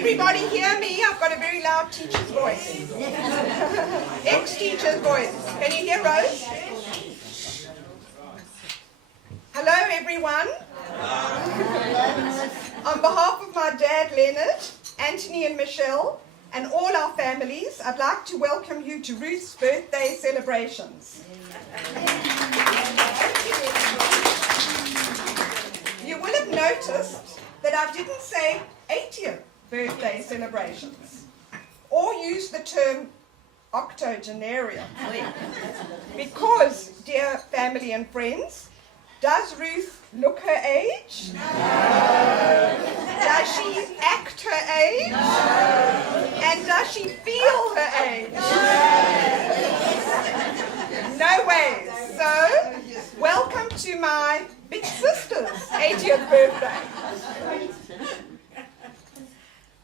everybody hear me? I've got a very loud teacher's voice. Ex-teacher's voice. Can you hear Rose? Hello, everyone. On behalf of my dad, Leonard, Anthony and Michelle, and all our families, I'd like to welcome you to Ruth's birthday celebrations. You will have noticed that I didn't say 80th birthday celebrations or use the term octogenarian. Because, dear family and friends, does Ruth look her age? No. Does she act her age? No. And does she feel her age? No. No way. So, welcome to my big sister's 80th birthday.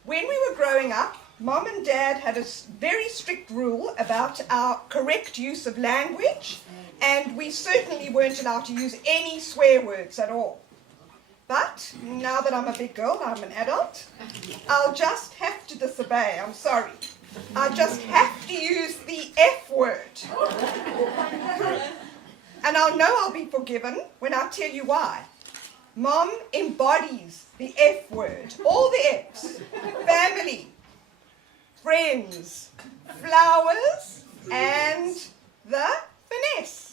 When we were growing up, Mom and Dad had a very strict rule about our correct use of language, and we certainly weren't allowed to use any swear words at all. But now that I'm a big girl, I'm an adult, I'll just have to disobey. I'm sorry. I just have to use the F word. And I'll know I'll be forgiven when I tell you why. Mom embodies the F word, all the Fs: family, friends, flowers, and the finesse.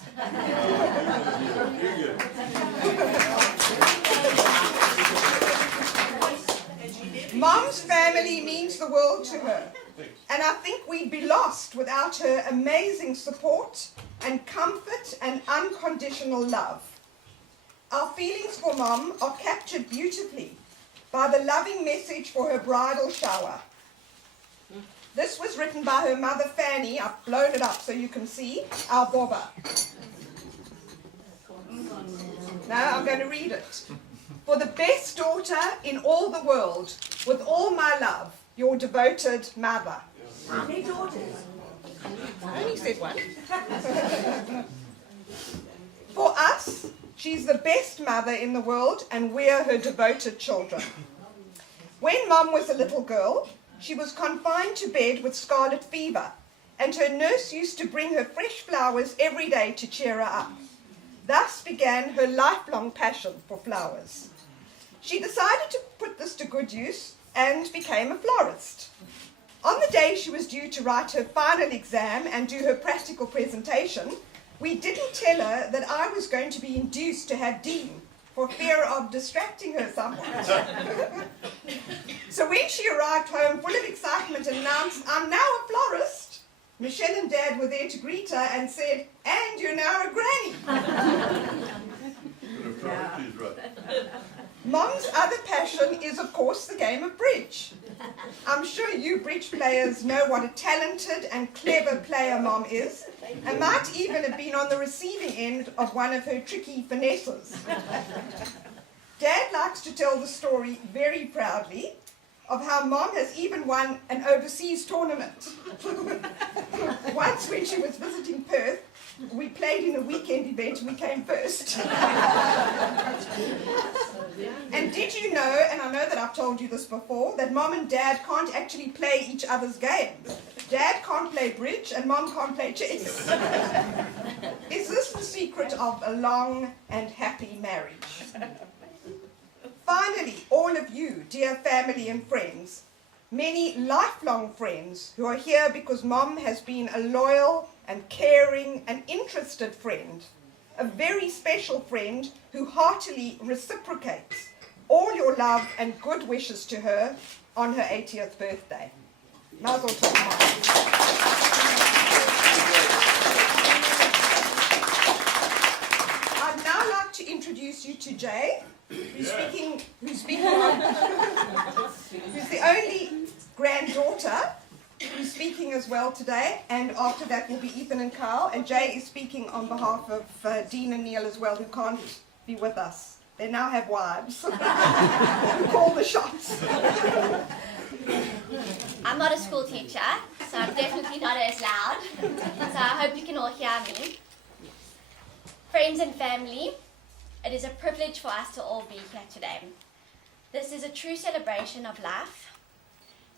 Mom's family means the world to her, and I think we'd be lost without her amazing support and comfort and unconditional love. Our feelings for Mom are captured beautifully by the loving message for her bridal shower. This was written by her mother Fanny. I've blown it up so you can see, our Boba. Now I'm going to read it. For the best daughter in all the world, with all my love, your devoted mother. How many daughters? I only said one. For us, she's the best mother in the world, and we're her devoted children. When Mom was a little girl, she was confined to bed with scarlet fever, and her nurse used to bring her fresh flowers every day to cheer her up. Thus began her lifelong passion for flowers. She decided to put this to good use and became a florist. On the day she was due to write her final exam and do her practical presentation, we didn't tell her that I was going to be induced to have Dean for fear of distracting her somewhat. So when she arrived home full of excitement and announced, "I'm now a florist," Michelle and Dad were there to greet her and said, "And you're now a granny." Mom's other passion is, of course, the game of bridge. I'm sure you bridge players know what a talented and clever player Mom is, and might even have been on the receiving end of one of her tricky finesses. Dad likes to tell the story very proudly of how Mom has even won an overseas tournament. Once when she was visiting Perth, we played in a weekend event and we came first. And did you know, and I know that I've told you this before, that Mom and Dad can't actually play each other's games? Dad can't play bridge and Mom can't play chess. Is this the secret of a long and happy marriage? Finally, all of you, dear family and friends, many lifelong friends who are here because Mom has been a loyal and caring and interested friend, a very special friend who heartily reciprocates all your love and good wishes to her on her 80th birthday. Mazel tov, Mom. I'd now like to introduce you to Jay, who's the only granddaughter who's speaking as well today, and after that will be Ethan and Kyle, and Jay is speaking on behalf of Dean and Neil as well, who can't be with us. They now have wives who call the shots. I'm not a school teacher, so I'm definitely not as loud, so I hope you can all hear me. Friends and family, it is a privilege for us to all be here today. This is a true celebration of life,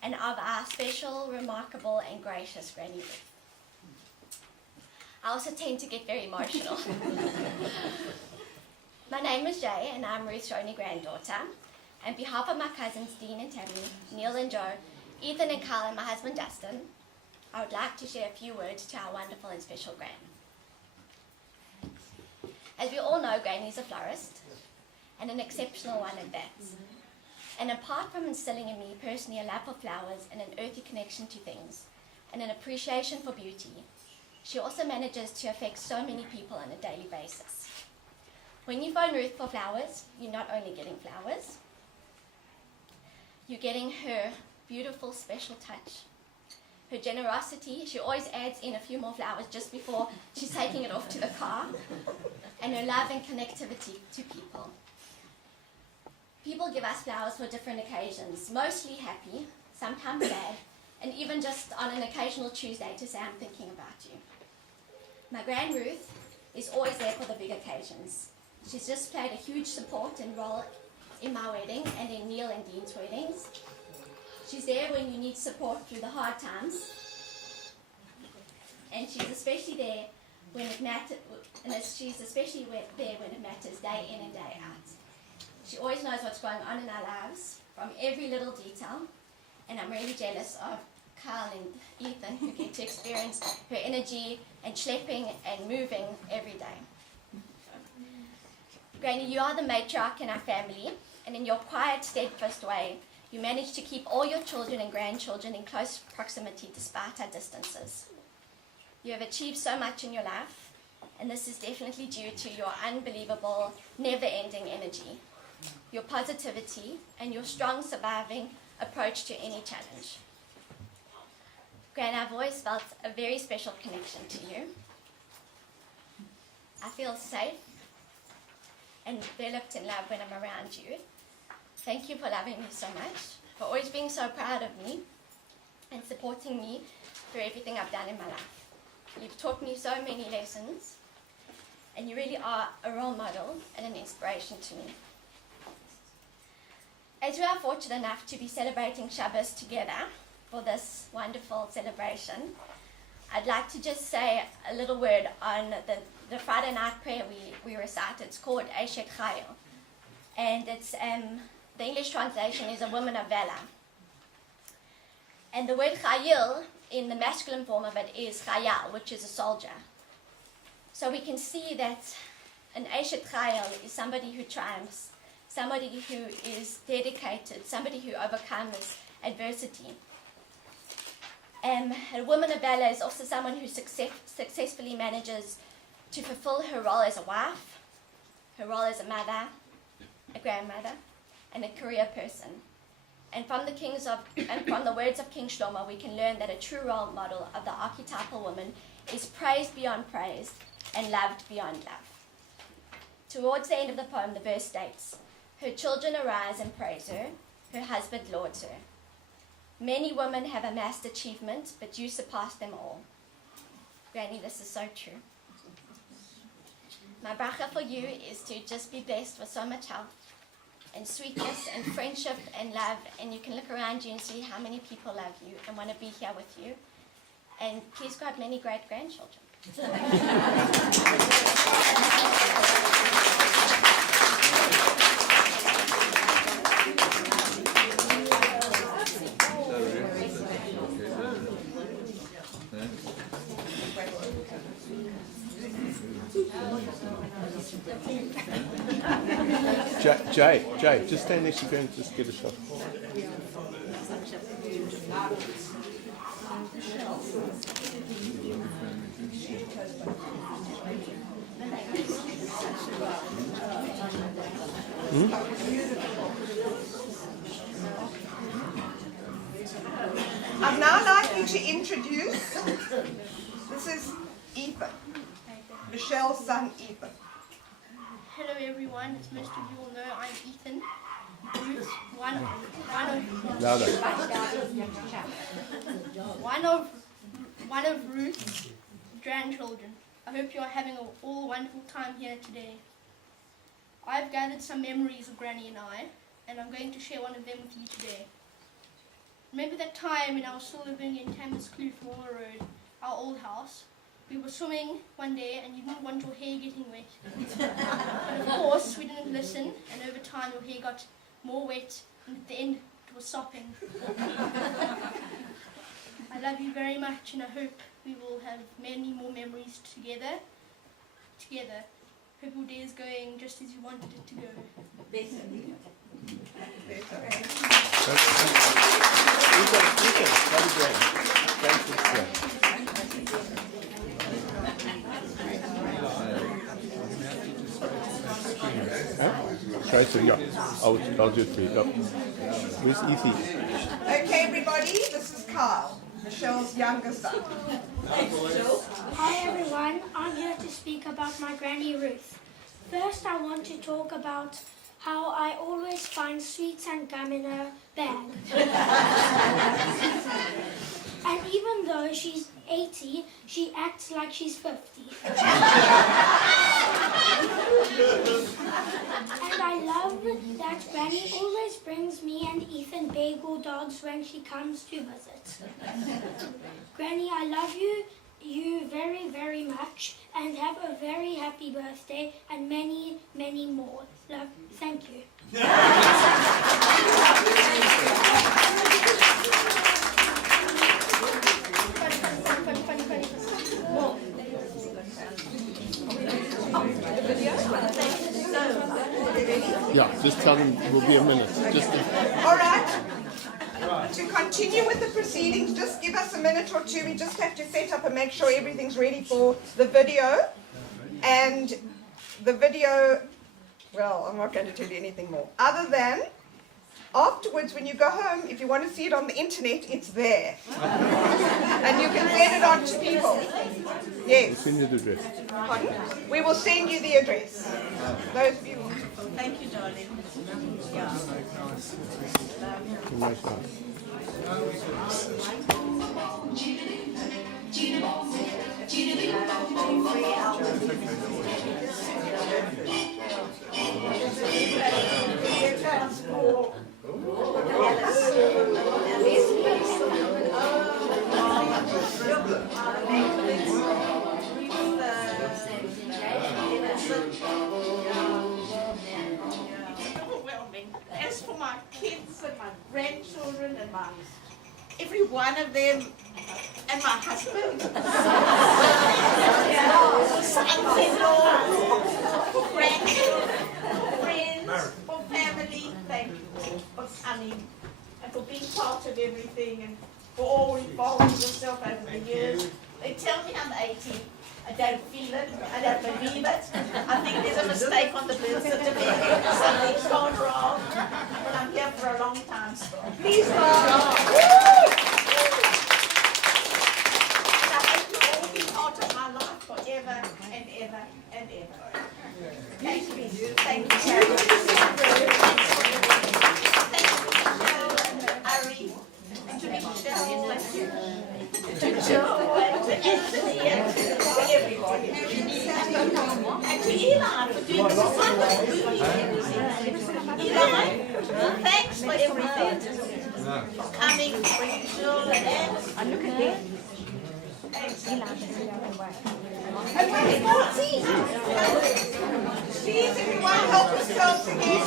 and of our special, remarkable, and gracious Granny Ruth. I also tend to get very emotional. My name is Jay, and I'm Ruth's only granddaughter. On behalf of my cousins Dean and Tammy, Neil and Joe, Ethan and Carl, and my husband Justin, I would like to share a few words to our wonderful and special Gran. As we all know, Granny is a florist, and an exceptional one at that. And apart from instilling in me personally a love for flowers and an earthy connection to things, and an appreciation for beauty, she also manages to affect so many people on a daily basis. When you phone Ruth for flowers, you're not only getting flowers, you're getting her beautiful special touch. Her generosity, she always adds in a few more flowers just before she's taking it off to the car, and her love and connectivity to people. People give us flowers for different occasions, mostly happy, sometimes sad, and even just on an occasional Tuesday to say, I'm thinking about you. My Gran Ruth is always there for the big occasions. She's just played a huge support and role in my wedding and in Neil and Dean's weddings. She's there when you need support through the hard times, and she's especially there when it matters. She's especially there when it matters, day in and day out. She always knows what's going on in our lives, from every little detail, and I'm really jealous of Carl and Ethan, who get to experience her energy and schlepping and moving every day. Granny, you are the matriarch in our family, and in your quiet, steadfast way, you manage to keep all your children and grandchildren in close proximity despite our distances. You have achieved so much in your life, and this is definitely due to your unbelievable, never-ending energy, your positivity, and your strong surviving approach to any challenge. Gran, I've always felt a very special connection to you. I feel safe and enveloped in love when I'm around you. Thank you for loving me so much, for always being so proud of me and supporting me through everything I've done in my life. You've taught me so many lessons, and you really are a role model and an inspiration to me. As we are fortunate enough to be celebrating Shabbos together for this wonderful celebration, I'd like to just say a little word on the Friday night prayer we recite. It's called Eshet Chayil, and it's the English translation is a woman of valor. And the word Chayil in the masculine form of it is Chayal, which is a soldier. So we can see that an Eshet Chayil is somebody who triumphs, somebody who is dedicated, somebody who overcomes adversity. A woman of valor is also someone who successfully manages to fulfill her role as a wife, her role as a mother, a grandmother, and a career person. And from the words of King Shlomo, we can learn that a true role model of the archetypal woman is praised beyond praise and loved beyond love. Towards the end of the poem, the verse states, "Her children arise and praise her, her husband lauds her. Many women have amassed achievement, but you surpass them all." Granny, this is so true. My bracha for you is to just be blessed with so much health and sweetness and friendship and love, and you can look around you and see how many people love you and want to be here with you. And please God, many great grandchildren. Jay, just stand next to you and just give a shot. I'd now like you to introduce, this is Ethan, Michelle's son Ethan. Hello everyone, as most of you all know, I'm Ethan. Ruth, one of Ruth's grandchildren. I hope you are having all a wonderful time here today. I've gathered some memories of Granny and I, and I'm going to share one of them with you today. Remember that time when I was still living in Tammiskloof Moore Road, our old house? We were swimming one day and you didn't want your hair getting wet. But of course, we didn't listen, and over time your hair got more wet, and at the end it was sopping. I love you very much, and I hope we will have many more memories together. Hope your day is going just as you wanted it to go. Tracy, yeah. I'll do it for you. Yep. Where's Ethy? Okay, everybody, this is Carl, Michelle's younger son. Hi everyone, I'm here to speak about my granny Ruth. First I want to talk about how I always find sweets and gum in her bag. And even though she's 80, she acts like she's 50. And I love that Granny always brings me and Ethan bagel dogs when she comes to visit. Granny, I love you very, very much, and have a very happy birthday and many, many more. Love, thank you. Yeah, just tell them it will be a minute. All right. To continue with the proceedings, just give us a minute or two. We just have to set up and make sure everything's ready for the video. And the video, well, I'm not going to tell you anything more. Other than, afterwards, when you go home, if you want to see it on the internet, it's there. And you can send it on to people. Yes. Send you the address. Pardon? We will send you the address. Those of you. Thank you, darling. Nice house. Overwhelming. As for my kids and my grandchildren and my every one of them and my husband, sons-in-law, grandchildren, friends, for family, thank you for coming and for being part of everything and for all involving yourself over the years. They tell me I'm 80. I don't feel it. I don't believe it. I think there's a mistake on the birth certificate. Something's gone wrong. But I'm here for a long time still. Please, God. I hope you'll all be part of my life forever and ever and ever. Thank you. Thank you. Thank you, Michelle and Ari. And to Michelle, thank you. To Joe and to Anthony and to everybody. And to Eli for doing this wonderful movie and everything. Eli, thanks for everything. For coming, bringing Jill and Anne. Look at them. Thanks. Okay, please, everyone, help yourselves again.